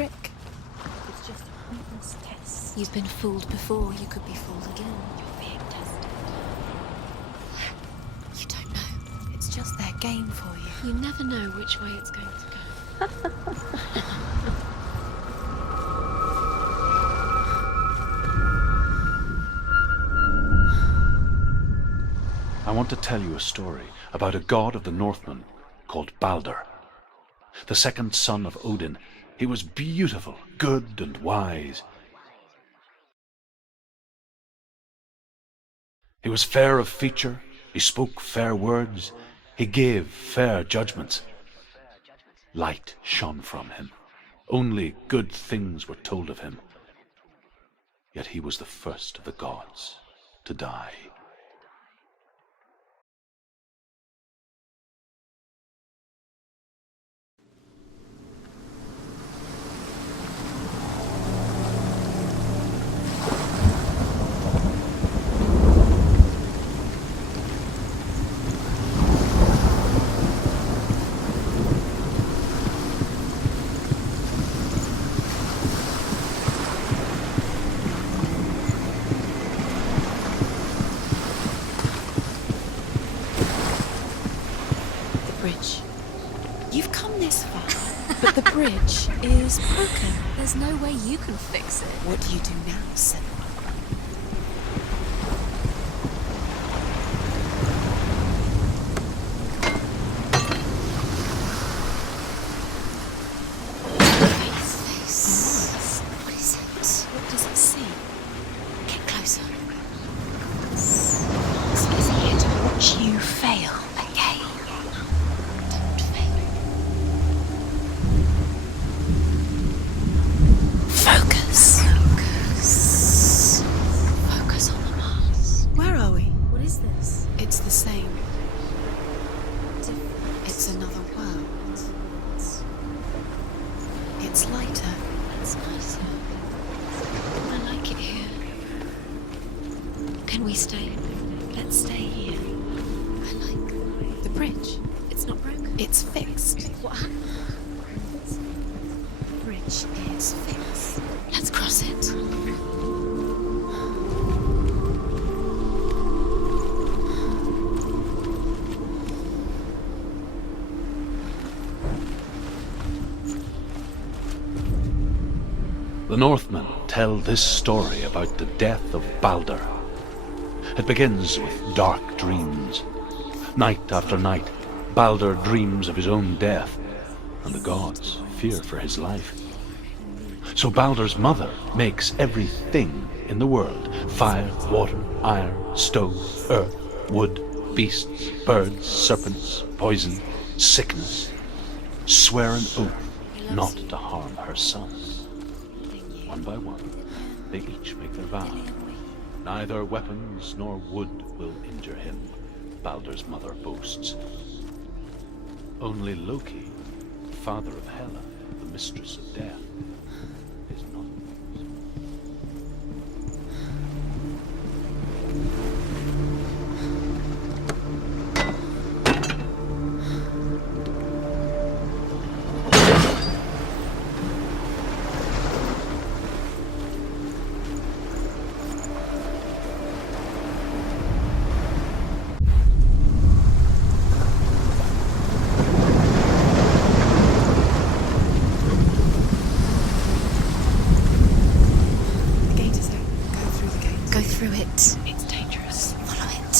trick. It's just a pointless test. You've been fooled before, you could be fooled again. You're being tested. You don't know. It's just their game for you. You never know which way it's going to go. I want to tell you a story about a god of the Northmen called Baldur. The second son of Odin, he was beautiful, good and wise. He was fair of feature, he spoke fair words, he gave fair judgments. Light shone from him. Only good things were told of him. Yet he was the first of the gods to die. You've come this far, but the bridge is broken. There's no way you can fix it. What do you do now, Senna? What is it? What does it see? Get closer. It's here to watch you fail again. Don't fail. Focus. Focus. Focus on the Mars. Where are we? What is this? It's the same. Different. It's another world. It's lighter. It's nicer. I like it here. Can we stay? Let's stay here. I like the bridge. It's not broken. It's fixed. What happened? The bridge is fixed. Let's cross it. The Northmen tell this story about the death of Baldur. It begins with dark dreams. Night after night, Baldur dreams of his own death, and the gods fear for his life. So Baldur's mother makes everything in the world: fire, water, iron, stone, earth, wood, beasts, birds, serpents, poison, sickness, swear an oath not to harm her sons. One by one, they each make their vow. Neither weapons nor wood will injure him, Baldur's mother boasts. Only Loki, father of Hela, the mistress of death, is not. It's dangerous. Follow it.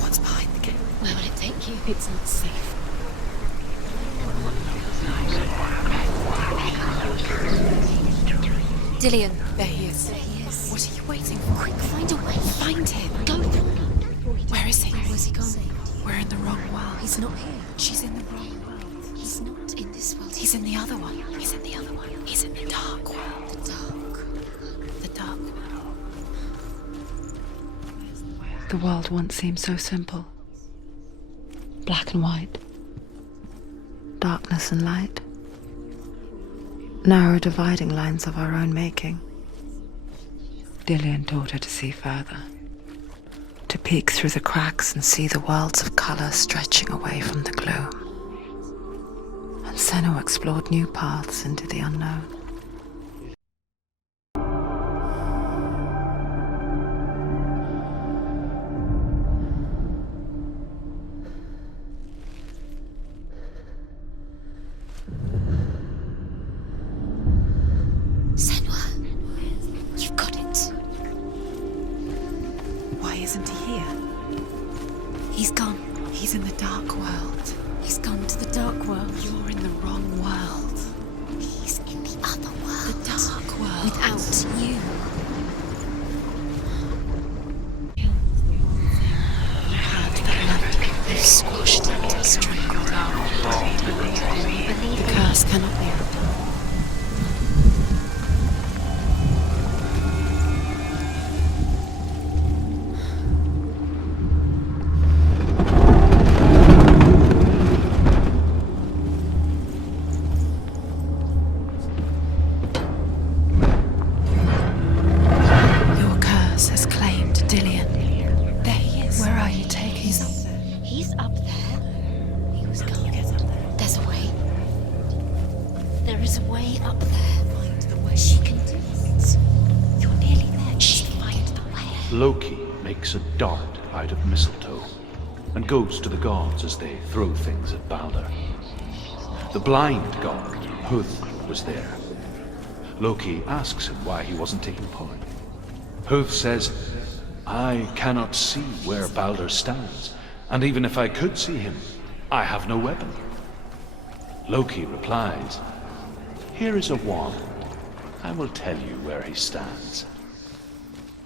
What's behind the gate? Where will it take you? It's not safe. Dillion. There he is. There he is. What are you waiting for? Quick, find a way. Find him. Go. Where is he? Where is he gone? We're in the wrong world. He's not here. She's in the wrong world. He's not in this world. He's in the other one. He's in the other one. He's in the dark world. The dark. The dark world. The world once seemed so simple. Black and white. Darkness and light. Narrow dividing lines of our own making. Dillion taught her to see further. To peek through the cracks and see the worlds of color stretching away from the gloom. And Senna explored new paths into the unknown. Why isn't he here? He's gone. He's in the dark world. He's gone to the dark world. You're in the wrong world. He's in the other world. The dark world. Without you. You squashed into string. The curse cannot be undone. Your curse has claimed Dillion. There he is. Where are you taking him? He's up there. He was gone. There's a way. There is a way up there. Find the way. She can do it. You're nearly there. She can find the way. Loki makes a dart out of mistletoe and goes to the gods as they throw things at Balder. The blind god, Hugh, was there. Loki asks him why he wasn't taking part. Hugh says, "I cannot see where Balder stands, and even if I could see him, I have no weapon." Loki replies, "Here is a wand. I will tell you where he stands."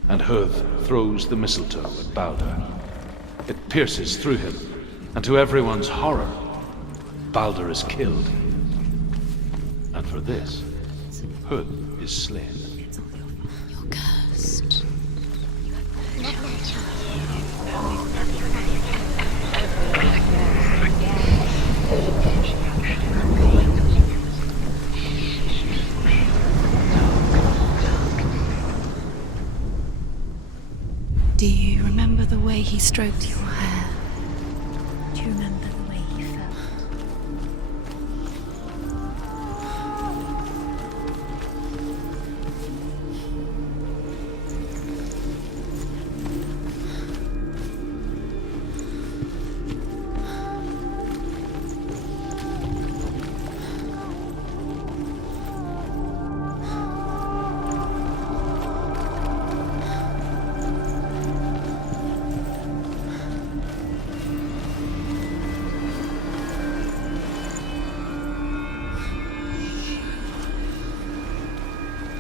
And Hugh throws the mistletoe at Balder. It pierces through him, and to everyone's horror, Balder is killed. And for this, Hugh is slain. You're cursed. Do you remember the way he stroked your hair? Do you remember the way he felt?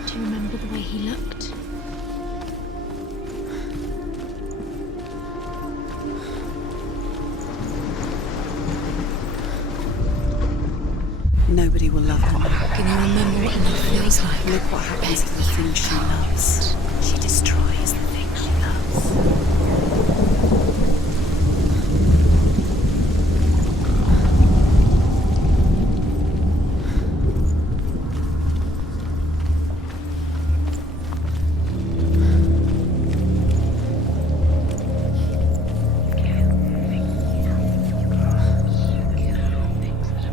Do you remember the way he looked? Nobody will love him. Can you remember what love feels like? Look what happens to the thing she loves. She destroys the thing she loves.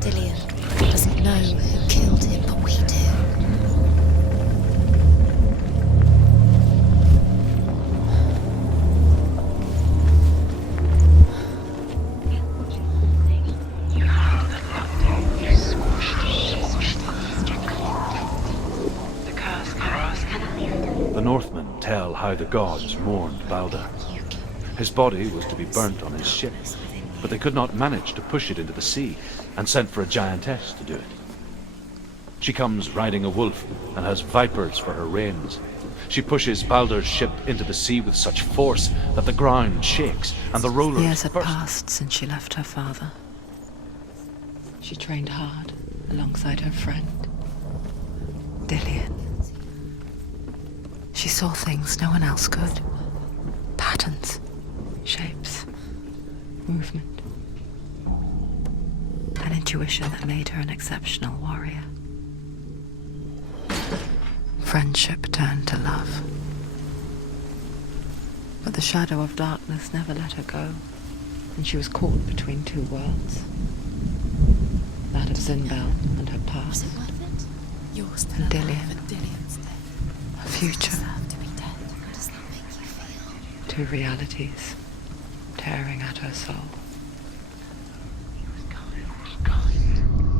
Dillion doesn't know who killed him, but we do. The Northmen tell how the gods mourned Balder. His body was to be burnt on his ship, but they could not manage to push it into the sea and sent for a giantess to do it. She comes riding a wolf and has vipers for her reins. She pushes Balder's ship into the sea with such force that the ground shakes and the rollers Years had burst. passed since she left her father. She trained hard alongside her friend, Dillion. She saw things no one else could. Patterns, shapes, movement. An intuition that made her an exceptional warrior. Friendship turned to love. But the shadow of darkness never let her go, and she was caught between two worlds. That of Zinbel and her past, Was it worth it? You're still and alive, Dillion, but Dillion's dead. her future. Deserve to be dead. How does that make you feel? Two realities tearing at her soul.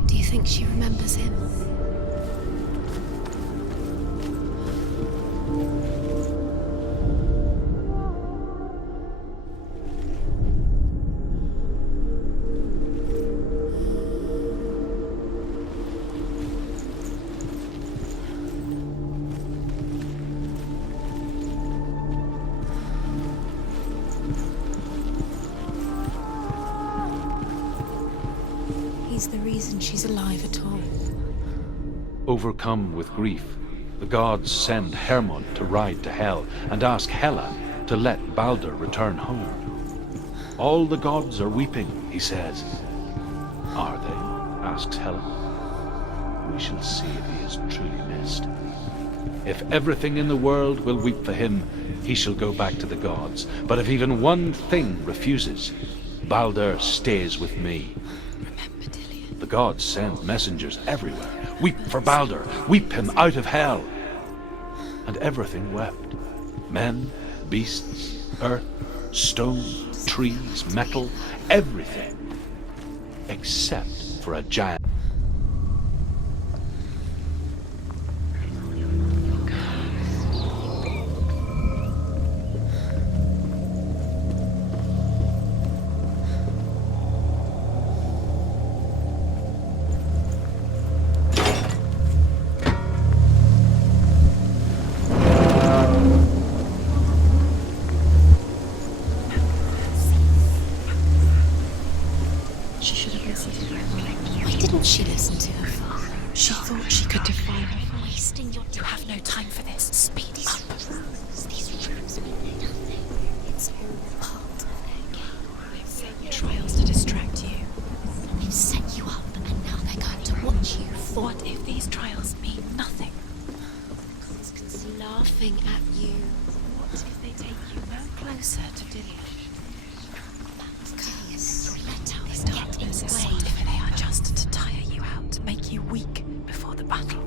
Do you think she remembers him? He's the reason she's alive at all. Overcome with grief, the gods send Hermod to ride to Hell and ask Hela to let Baldur return home. All the gods are weeping, he says. Are they? Asks Hela. We shall see if he is truly missed. If everything in the world will weep for him, he shall go back to the gods. But if even one thing refuses, Baldur stays with me. Remember, Dillion. The gods send messengers everywhere. Weep for Baldur, weep him out of Hell. And everything wept. Men, beasts, earth, stone, trees, metal, everything. Except for a giant. She should have listened to her. Why didn't she listen to her father? She thought she could define her. Wasting your time. You have no time for this. Speed up. These rooms mean nothing. It's all part of their game. I've set you trials to distract you. They've set you up, and now they're going to watch you fall. What if these trials mean nothing? Constance laughing at you. What if they take you no closer to Dillion? Let out This the darkness is way. if they are just to tire you out, make you weak before the battle.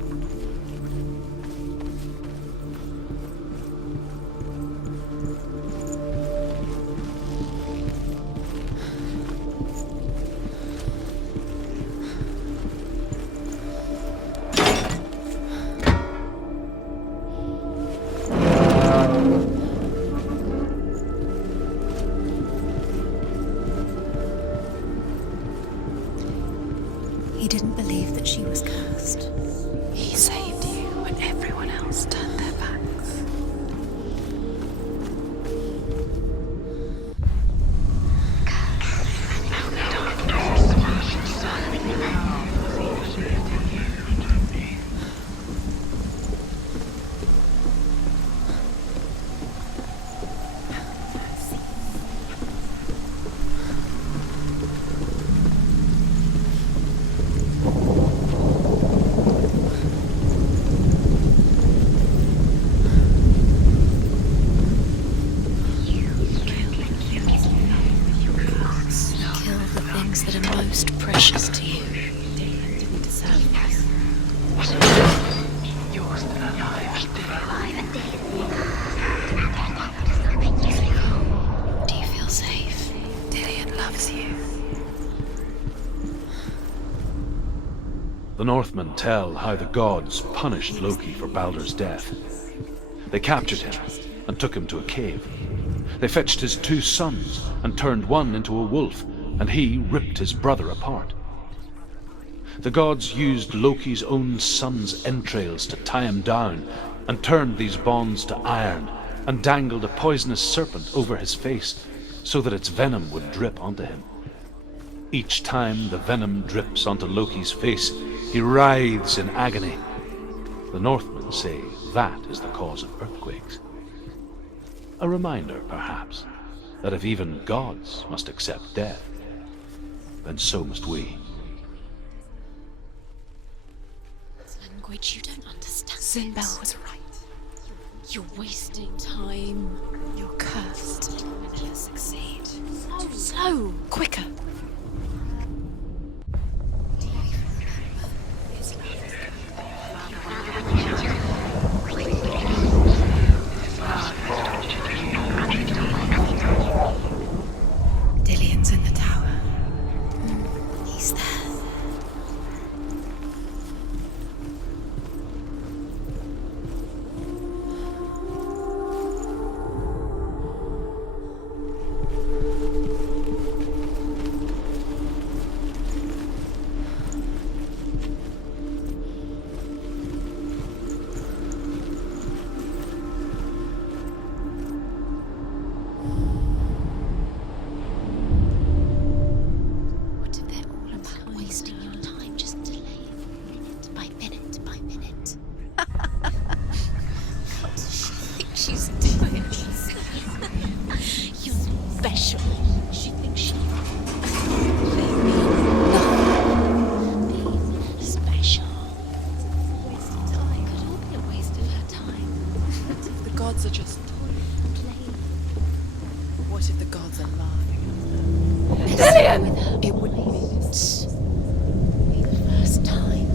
He didn't believe that she was cursed. He saved you when everyone else turned their backs. Kill the things that are most precious to you. Dillion didn't deserve this. You're still alive, Do you feel safe? Dillion loves you. The Northmen tell how the gods punished Loki for Baldur's death. They captured him and took him to a cave. They fetched his 2 sons and turned one into a wolf, and he ripped his brother apart. The gods used Loki's own son's entrails to tie him down and turned these bonds to iron and dangled a poisonous serpent over his face so that its venom would drip onto him. Each time the venom drips onto Loki's face, he writhes in agony. The Northmen say that is the cause of earthquakes. A reminder, perhaps, that if even gods must accept death, then so must we. Language you don't understand. Zinbel was right. You're wasting time. You're cursed. You will never succeed. So, quicker. Dillion's in the tower. He's there. special. She thinks she... Special. Waste of time. Could all be a waste of her time. What if the gods are just Playing. What if the gods are laughing at Dillian! her? It wouldn't be this. Be the first time.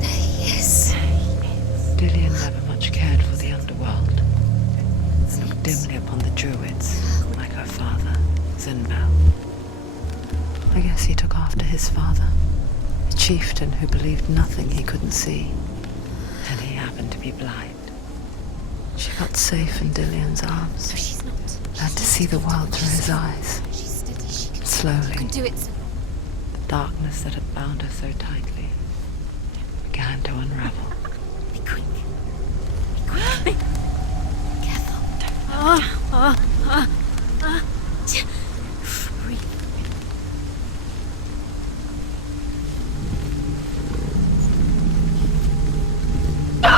There he is. Dillian never much cared for the underworld, and looked dimly upon the druids, like her father, Zinbel. I guess he took after his father, a chieftain who believed nothing he couldn't see, and he happened to be blind. She felt safe in Dillian's arms, No, she's not. learned to see the world through his eyes. She's steady. She can Slowly, do it. the darkness that had bound her so tightly began to unravel. Be quick. Be quick. Careful. Breathe. No!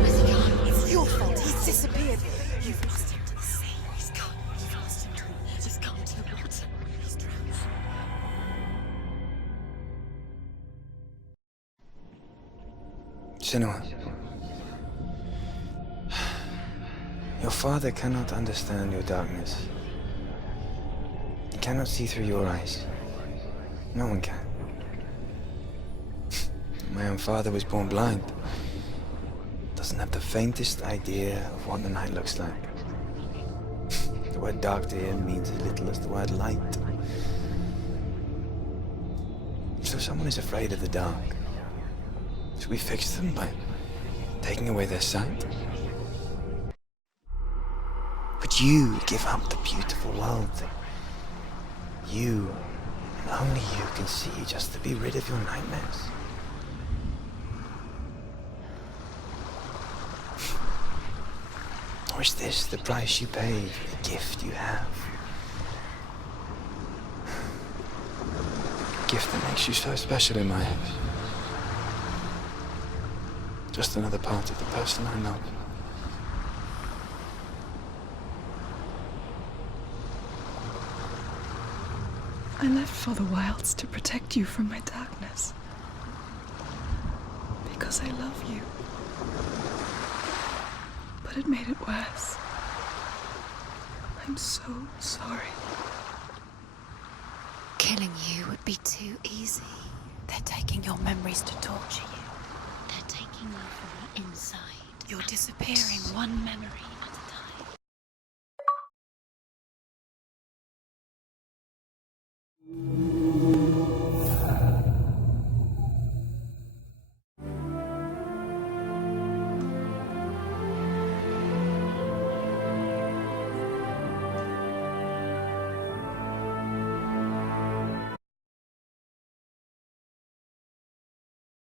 Where's he gone? It's your fault. He's disappeared. You've lost him to the sea. He's gone. You've lost him. He's gone to the water. He's drowned. Senua, your father cannot understand your darkness. He cannot see through your eyes. No one can. My own father was born blind. Doesn't have the faintest idea of what the night looks like. The word dark to him means as little as the word light. So someone is afraid of the dark. Should we fix them by taking away their sight? Would you give up the beautiful world that you, and only you, can see just to be rid of your nightmares? Or is this the price you pay for the gift you have? A gift that makes you so special in my eyes. Just another part of the person I know. I left for the wilds to protect you from my darkness. Because I love you. But it made it worse. I'm so sorry. Killing you would be too easy. They're taking your memories to torture you. They're taking you from the inside. You're disappearing one memory at a time.